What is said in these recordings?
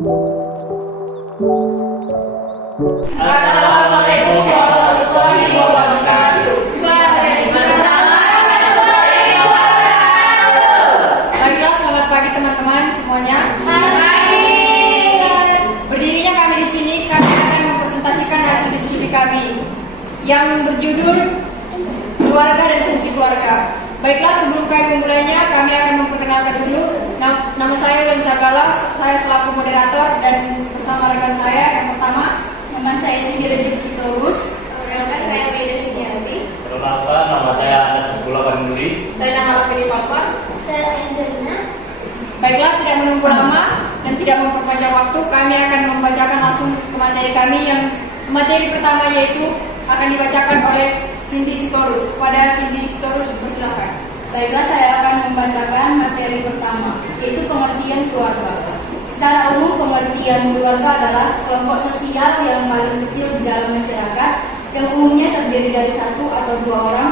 Assalamualaikum warahmatullahi wabarakatuh. Baiklah, selamat pagi teman-teman semuanya. Berdirinya kami di sini, kami akan mempresentasikan hasil diskusi kami yang berjudul keluarga dan fungsi keluarga. Baiklah, sebelum kami memulainya, kami akan memperkenalkan dulu. Nama saya Lensa Galas, saya selaku moderator dan bersama rekan saya yang pertama, nama saya Siti Rejeki Sitorus. Perkenalkan, saya Medan Widianti. Perkenalkan, nama saya Anas Nasbullah Kaminduri. Saya nama Fili Papa. Saya Angelina. Baiklah, tidak menunggu lama dan tidak memperpanjang waktu, kami akan membacakan langsung ke materi kami yang materi pertama yaitu akan dibacakan oleh Cindy Sitorus. Pada Cindy Sitorus, persilakan. Baiklah, saya akan membacakan materi pertama, yaitu pengertian keluarga. Secara umum, pengertian keluarga adalah sekelompok sosial yang paling kecil di dalam masyarakat, yang umumnya terdiri dari satu atau dua orang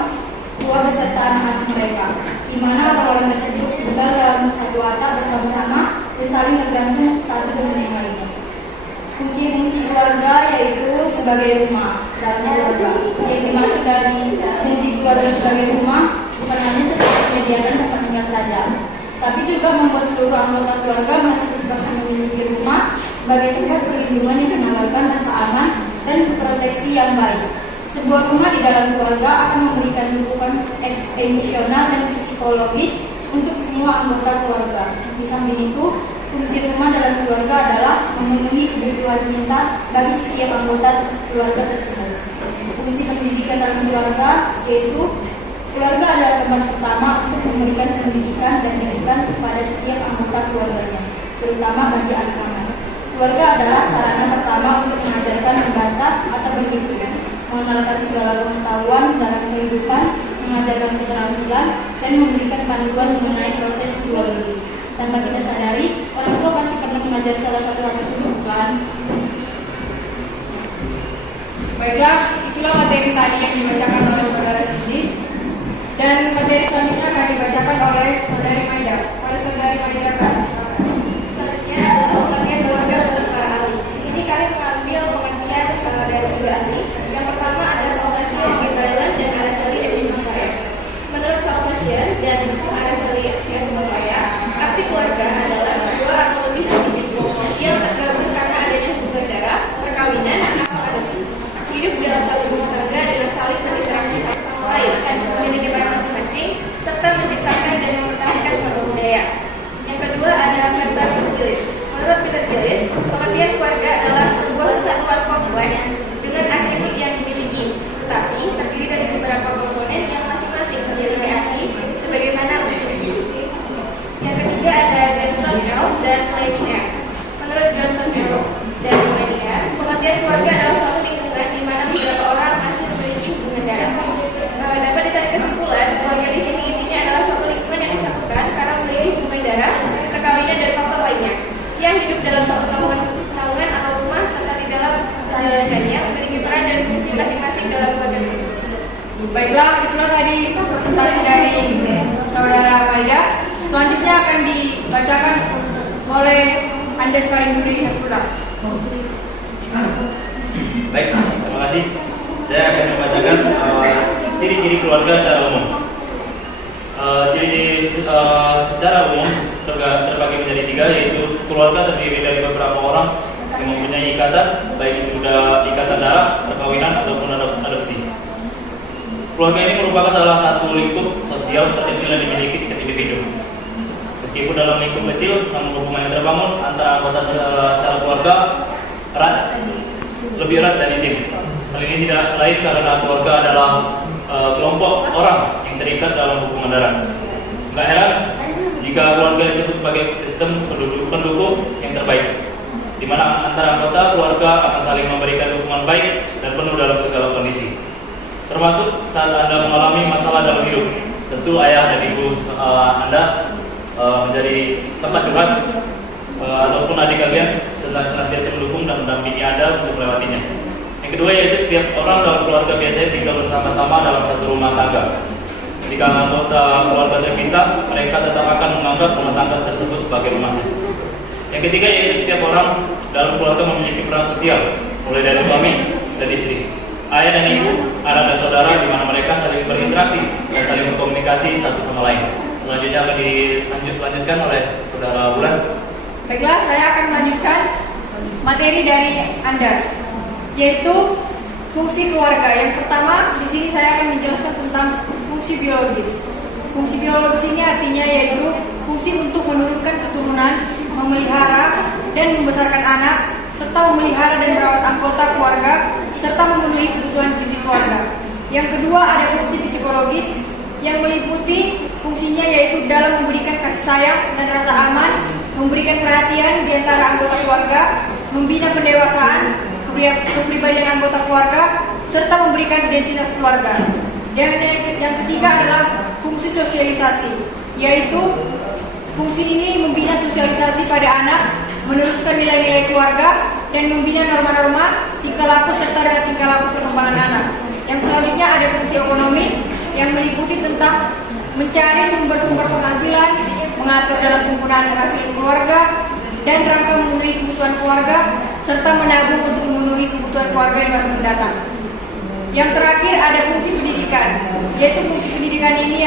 tua beserta anak-anak mereka, di mana orang-orang tersebut tinggal dalam satu atap bersama-sama dan saling tergantung satu dengan yang lainnya. Fungsi-fungsi keluarga yaitu sebagai rumah dalam keluarga. Yang dimaksud dari fungsi keluarga sebagai rumah bukan hanya sekedar menyediakan tempat tinggal saja, tapi juga membuat seluruh anggota keluarga merasa seperti memiliki rumah sebagai tempat perlindungan yang menawarkan rasa aman dan proteksi yang baik. Sebuah rumah di dalam keluarga akan memberikan dukungan emosional dan psikologis untuk semua anggota keluarga. Di samping itu, fungsi rumah dalam keluarga adalah memenuhi kebutuhan cinta bagi setiap anggota keluarga tersebut. Fungsi pendidikan dalam keluarga yaitu keluarga adalah tempat pertama untuk memberikan pendidikan dan didikan kepada setiap anggota keluarganya, terutama bagi anak-anak. Keluarga adalah sarana pertama untuk mengajarkan membaca atau berhitung, mengenalkan segala pengetahuan dalam kehidupan, mengajarkan keterampilan, dan memberikan panduan mengenai proses biologi. Tanpa kita sadari, orang tua pasti pernah mengajar salah satu hal tersebut, kan? Baiklah, itulah materi tadi yang dibacakan oleh saudara Cindy. Dan materi selanjutnya akan dibacakan oleh saudari Maida. Pada saudari Maida, kan? Selanjutnya adalah pengertian keluarga menurut para ahli. Di sini kami mengambil pengertian dari dua ahli. Yang pertama ada Salvation Equivalent dan Araceli Epiphania. Menurut Salvation dan Araceli Epiphania, arti keluarga adalah dua atau lebih individu yang tergabung karena adanya hubungan darah, perkawinan, atau adopsi. Hidup dalam satu rumah tangga dengan saling berinteraksi satu sama lain, memiliki peran masing-masing, serta menciptakan dan mempertahankan suatu budaya. Yang kedua ada Peter Gillis. Menurut Peter Gillis, pengertian keluarga adalah sebuah kesatuan kompleks dengan atribut yang dimiliki, tetapi terdiri dari beberapa komponen yang masing-masing menjadi arti sebagaimana berikut. Yang ketiga ada Johnson Earl dan Lanier. Menurut Johnson Earl dan Lanier, pengertian keluarga adalah suatu lingkungan di mana beberapa orang masih memiliki hubungan darah. Dapat ditarik kesimpulan, keluarga di sini intinya adalah suatu lingkungan yang disatukan karena memiliki hubungan darah, perkawinan dan faktor lainnya, yang hidup dalam suatu naungan atau rumah serta di dalam menjalankannya memiliki peran dan fungsi masing-masing dalam keluarga tersebut. Baiklah, itulah tadi presentasi dari saudara Maida. Selanjutnya akan dibacakan oleh Andes Karinduri Hasbullah. Baik, terima kasih. Saya akan membacakan ciri-ciri keluarga secara umum. Ciri secara umum terbagi menjadi tiga, yaitu keluarga terdiri dari beberapa orang yang mempunyai ikatan, baik itu ikatan darah, perkawinan ataupun adopsi. Keluarga ini merupakan salah satu lingkup sosial terkecil yang dimiliki setiap individu. Meskipun dalam lingkup kecil, namun hubungan yang terbangun antara anggota secara keluarga lebih erat dan intim. Hal ini tidak lain karena keluarga adalah kelompok orang yang terikat dalam hubungan darah. Tidak heran jika keluarga disebut sebagai sistem pendukung yang terbaik, di mana antara anggota keluarga akan saling memberikan dukungan baik dan penuh dalam segala kondisi, termasuk saat Anda mengalami masalah dalam hidup. Tentu ayah dan ibu Anda menjadi tempat curhat ataupun adik kalian senantiasa mendukung dan mendampingi Anda untuk melewatinya. Yang kedua yaitu setiap orang dalam keluarga biasanya tinggal bersama-sama dalam satu rumah tangga. Jika anggota keluarga terpisah, mereka tetap akan menganggap rumah tangga tersebut sebagai rumahnya. Yang ketiga yaitu setiap orang dalam keluarga memiliki peran sosial, mulai dari suami dan istri, ayah dan ibu, anak dan saudara, di mana mereka saling berinteraksi dan saling berkomunikasi satu sama lain. Selanjutnya akan dilanjutkan oleh saudara Bulan. Baiklah, saya akan melanjutkan materi dari Andas, yaitu fungsi keluarga. Yang pertama, di sini saya akan menjelaskan tentang fungsi biologis. Fungsi biologis ini artinya yaitu fungsi untuk menurunkan keturunan, memelihara dan membesarkan anak, serta memelihara dan merawat anggota keluarga, serta memenuhi kebutuhan gizi keluarga. Yang kedua, ada fungsi psikologis yang meliputi fungsinya yaitu dalam memberikan kasih sayang dan rasa aman, memberikan perhatian di antara anggota keluarga, membina pendewasaan, kepribadian anggota keluarga, serta memberikan identitas keluarga. Dan yang ketiga adalah fungsi sosialisasi, yaitu fungsi ini membina sosialisasi pada anak, meneruskan nilai-nilai keluarga, dan membina norma-norma tingkah laku serta tingkah laku perkembangan anak. Yang selanjutnya ada fungsi ekonomi yang meliputi tentang mencari sumber-sumber penghasilan, mengatur dalam penggunaan penghasilan keluarga, dan rangka memenuhi kebutuhan keluarga, serta menabung untuk memenuhi kebutuhan keluarga yang masa mendatang. Yang terakhir ada fungsi pendidikan, yaitu fungsi pendidikan ini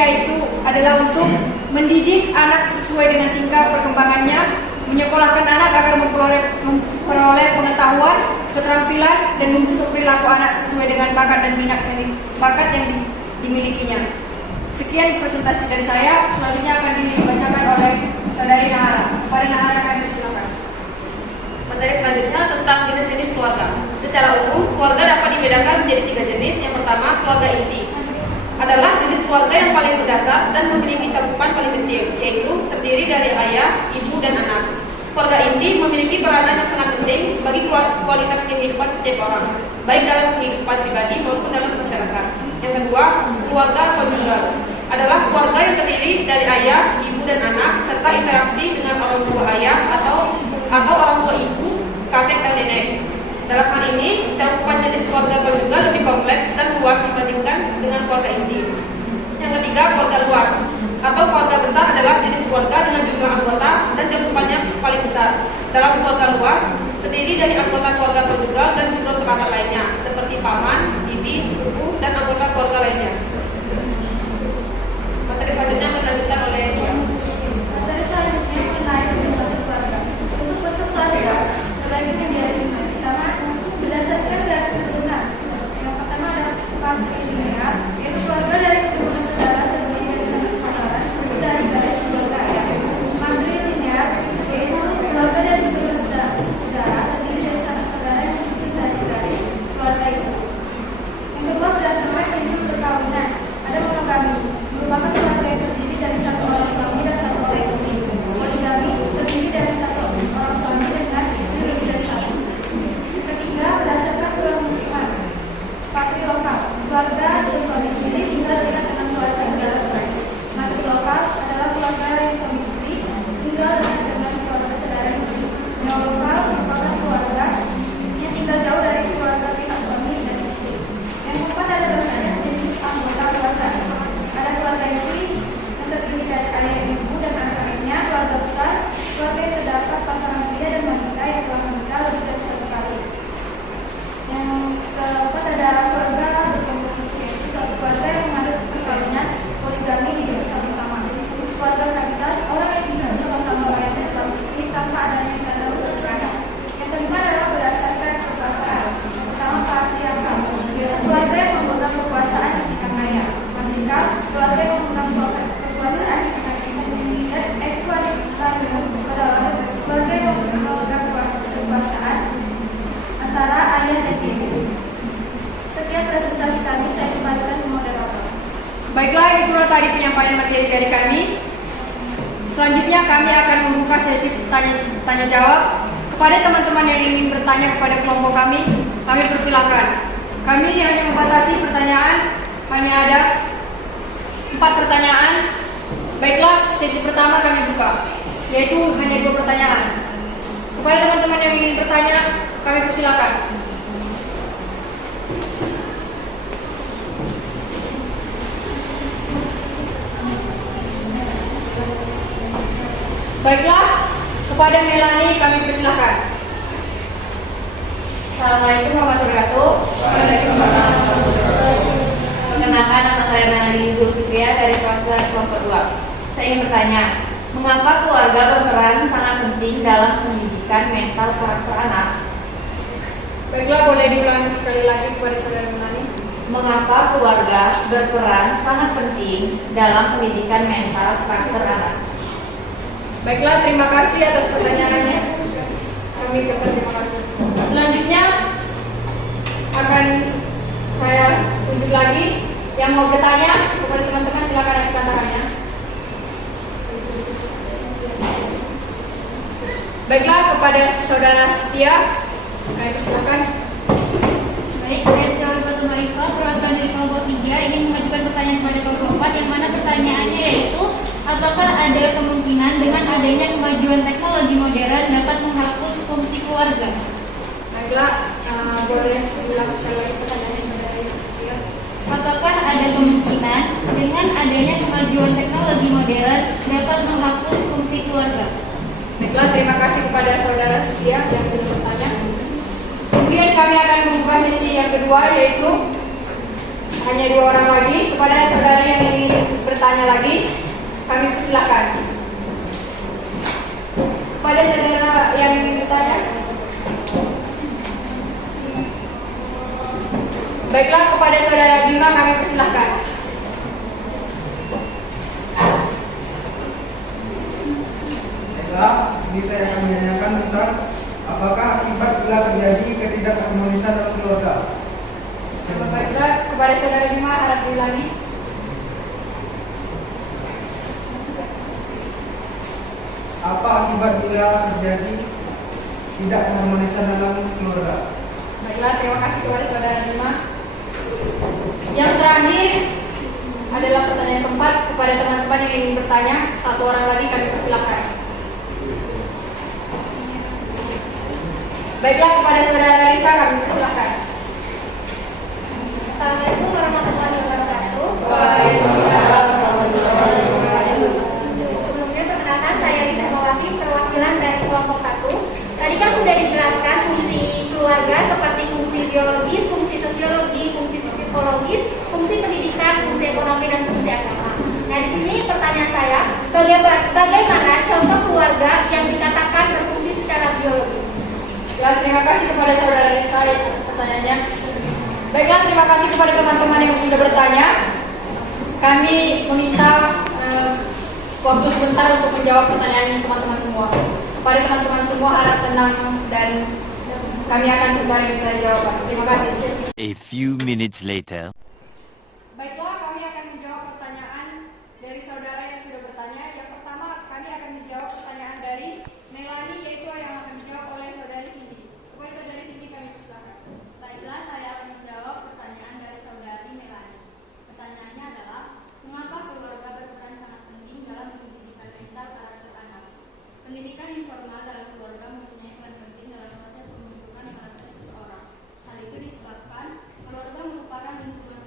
adalah untuk mendidik anak sesuai dengan tingkah perkembangannya, menyekolahkan anak agar memperoleh pengetahuan, keterampilan, dan membentuk perilaku anak sesuai dengan bakat dan minat yang dimilikinya. Sekian presentasi dari saya. Selanjutnya akan dibacakan oleh saudari Nahara. Pada Nahara kami silakan. Materi selanjutnya tentang jenis-jenis keluarga. Secara umum, keluarga dapat dibedakan menjadi 3 jenis. Yang pertama, keluarga inti adalah jenis keluarga yang paling berdasar dan memiliki cakupan paling kecil, yaitu terdiri dari ayah, ibu, dan anak. Keluarga inti memiliki peranan yang sangat penting bagi kualitas kehidupan setiap orang, baik dalam kehidupan pribadi maupun dalam masyarakat. Yang kedua, keluarga konjugal adalah keluarga yang terdiri dari ayah, ibu, dan anak, serta interaksi dengan orang tua ayah atau orang tua ibu, kakek, dan nenek. Dalam hal ini, cakupan jenis keluarga konjugal lebih kompleks dan luas dibandingkan dengan keluarga inti. Yang ketiga, keluarga luas atau keluarga besar adalah jenis keluarga dengan jumlah anggota dan cakupannya paling besar. Dalam keluarga luas, terdiri dari anggota keluarga konjugal dan jumlah kerabat lainnya, seperti paman, bibi, sepupu, dan anggota keluarga lainnya. Materi selanjutnya dilanjutkan oleh Materi selanjutnya mengenai bentuk keluarga. Untuk bentuk keluarga terbagi menjadi 5. Pertama, berdasarkan garis keturunan. Yang pertama adalah patrilinear, yaitu keluarga dari keturunan saudara terdiri dari satu saudara dari garis keluarga ayah. Matrilinear, yaitu keluarga dari keturunan saudara terdiri dari satu saudara yang dicucuk dari garis keluarga itu. Yang kedua, berdasarkan jenis perkawinan. Ada monogami, merupakan keluarga yang terdiri dari satu orang suami dan satu orang istri. Poligami terdiri dari satu orang suami dengan istri lebih dari satu. Ketiga, berdasarkan kemudian patrilokal, keluarga atau suami istri tinggal dekat dengan keluarga saudara suami. Matrilokal adalah keluarga yang suami istri tinggal dekat dengan keluarga saudara istri. Neolokal merupakan keluarga yang tinggal jauh dari keluarga pihak suami dan istri. Yang keempat ada berdasarkan jenis anggota keluarga. Ada keluarga inti yang terdiri dari ayah, ibu, dan anak-anaknya. Keluarga besar, keluarga yang terdapat pasangan pria dan wanita yang telah menikah lebih dari satu kali. Yang keempat ada keluarga berkomposisi, yaitu suatu keluarga yang mengandung perkawinan poligami hidup bersama-sama. Keluarga gravitas, orang yang tinggal bersama-sama layaknya suami istri tanpa adanya ikatan unsur anak. Yang kelima adalah berdasarkan kekuasaan. Pertama, patriarkal, keluarga yang memegang kekuasaan di tangan ayah. Matrikal, keluarga yang memegang kekuasaan di tangan ibu. Dan equalitarian adalah keluarga yang memegang kekuasaan antara ayah dan ibu. Sekian presentasi kami, saya kembalikan ke moderator. Baiklah, itulah tadi penyampaian materi dari kami. Selanjutnya kami akan membuka sesi tanya jawab. Kepada teman-teman yang ingin bertanya kepada kelompok kami persilakan. Kami hanya membatasi pertanyaan, hanya ada 4 pertanyaan. Baiklah, sesi pertama kami buka, yaitu hanya 2 pertanyaan. Kepada teman-teman yang ingin bertanya, kami persilakan. Baiklah, Kepada Melani kami persilahkan. Assalamualaikum warahmatullahi wabarakatuh. Perkenalkan, nama saya Melani Zulfikria dari kelompok 2. Saya ingin bertanya, mengapa keluarga berperan sangat penting dalam pendidikan mental karakter anak? Baiklah, boleh diulangi sekali lagi kepada saudara Melani. Mengapa keluarga berperan sangat penting dalam pendidikan mental karakter anak? Baiklah, terima kasih atas pertanyaannya. Kami ucapkan terima kasih. Selanjutnya akan saya tunjuk lagi yang mau bertanya kepada teman-teman, silakan ajukan tangannya. Baiklah, kepada saudara Setia, kami persilakan. Baik, saya Setia Batu Marifah, perwakilan dari kelompok 3 ingin mengajukan pertanyaan kepada kelompok 4 yang mana pertanyaannya yaitu apakah ada kemungkinan dengan adanya kemajuan teknologi modern dapat menghapus fungsi keluarga? Baiklah, boleh diulang sekali lagi pertanyaannya saudara Setia. Apakah ada kemungkinan dengan adanya kemajuan teknologi modern dapat menghapus fungsi keluarga? Baiklah, terima kasih kepada saudara Setia yang sudah bertanya. Kemudian kami akan membuka sesi yang kedua, yaitu hanya 2 orang lagi. Kepada saudara yang ingin bertanya lagi, kami persilahkan. Kepada saudara yang ingin bertanya. Baiklah, kepada saudara Bima kami persilahkan. Baiklah, ini saya akan menanyakan tentang apakah akibat bila terjadi ketidakharmonisan dalam keluarga. Baiklah, kepada saudara Bima harap diulangi. Apa akibat bila terjadi ketidakharmonisan dalam keluarga? Baiklah, terima kasih kepada saudara Bima. Yang terakhir adalah pertanyaan keempat kepada teman-teman yang ingin bertanya. 1 orang lagi kami persilakan. Baiklah, kepada saudara Risa kami persilakan. Assalamualaikum warahmatullahi wabarakatuh. Waalaikumsalam. Sebelumnya perkenalkan, saya Risa Mawati, perwakilan dari kelompok 1. Tadi kan sudah dijelaskan fungsi keluarga seperti fungsi biologis, fungsi sosiologis, fungsi psikologis, fungsi pendidikan, fungsi ekonomi, dan fungsi agama. Nah, di sini pertanyaan saya, bagaimana contoh keluarga yang dikatakan berfungsi secara biologis? Ya, terima kasih kepada saudara Risa atas pertanyaannya. Baiklah, terima kasih kepada teman-teman yang sudah bertanya. Kami meminta waktu sebentar untuk menjawab pertanyaan teman-teman semua. Kepada teman-teman semua harap tenang dan kami akan segera minta jawaban. Terima kasih. A few minutes later. Baiklah, kami akan menjawab pertanyaan dari saudara yang sudah bertanya. Yang pertama, kami akan menjawab pertanyaan dari Melani, yaitu yang akan dijawab oleh saudari Cindy. Kepada saudari Cindy kami persilakan. Baiklah, saya akan menjawab pertanyaan dari saudari Melani. Pertanyaannya adalah, mengapa keluarga berperan sangat penting dalam pendidikan mental karakter anak? Pendidikan informal dalam keluarga mempunyai peran penting dalam proses pembentukan karakter seseorang. Hal itu disebabkan keluarga merupakan lingkungan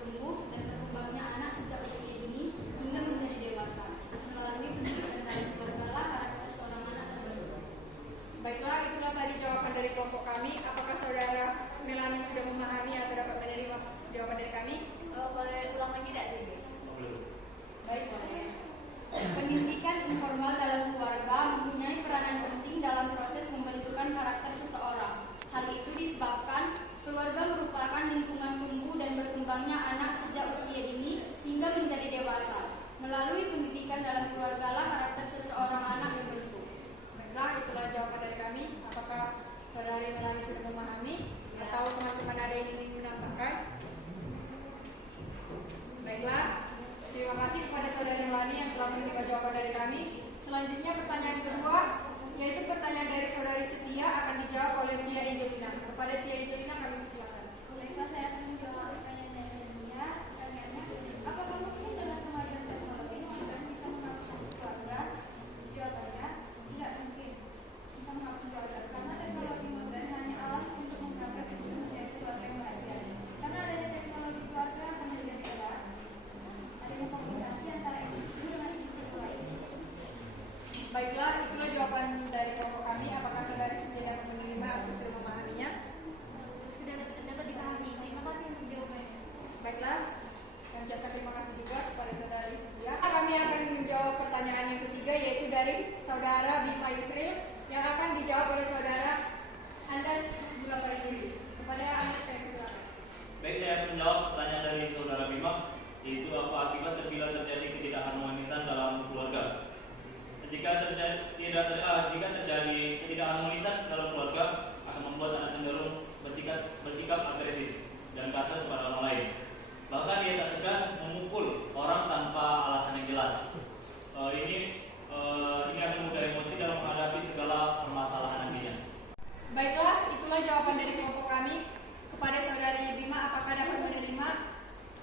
itulah jawaban dari kelompok kami kepada saudari Bima. Apakah dapat menerima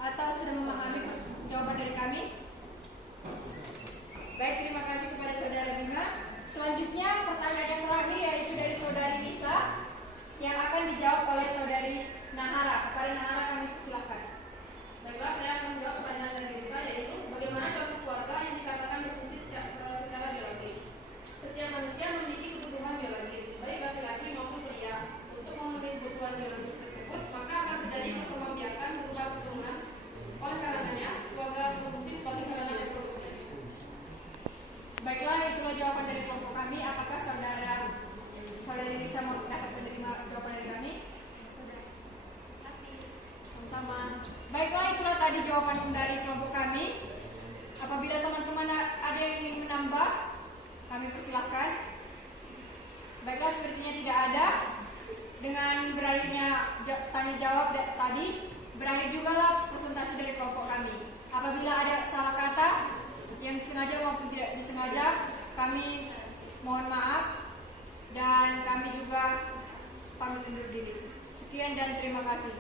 atau sudah memahami jawaban dari kami? Baik, terima kasih kepada saudara Bima. Selanjutnya pertanyaan yang terakhir yaitu dari saudari Lisa yang akan dijawab oleh saudari Nahara. Kepada Nahara kami persilahkan. Baiklah, saya akan menjawab pertanyaan dari Lisa, yaitu bagaimana contoh keluarga yang dikatakan berfungsi secara biologis. Setiap manusia memiliki kebutuhan biologis, baik laki-laki maupun pria. Untuk memenuhi kebutuhan biologis tersebut, maka akan terjadi perkembangbiakan berupa keturunan. Oleh karenanya, keluarga berfungsi sebagai sarana reproduksi. Baiklah, itulah jawaban dari kelompok kami. Apakah saudari Lisa mau dapat menerima jawaban dari kami? Sama. Baiklah, itulah tadi jawaban dari kelompok kami. Apabila teman-teman ada yang ingin menambah, kami persilahkan. Baiklah, sepertinya tidak ada. Dengan berakhirnya tanya jawab tadi, berakhir juga lah presentasi dari kelompok kami. Apabila ada salah kata yang disengaja maupun tidak disengaja, kami mohon maaf dan kami juga pamit undur diri. Sekian dan terima kasih.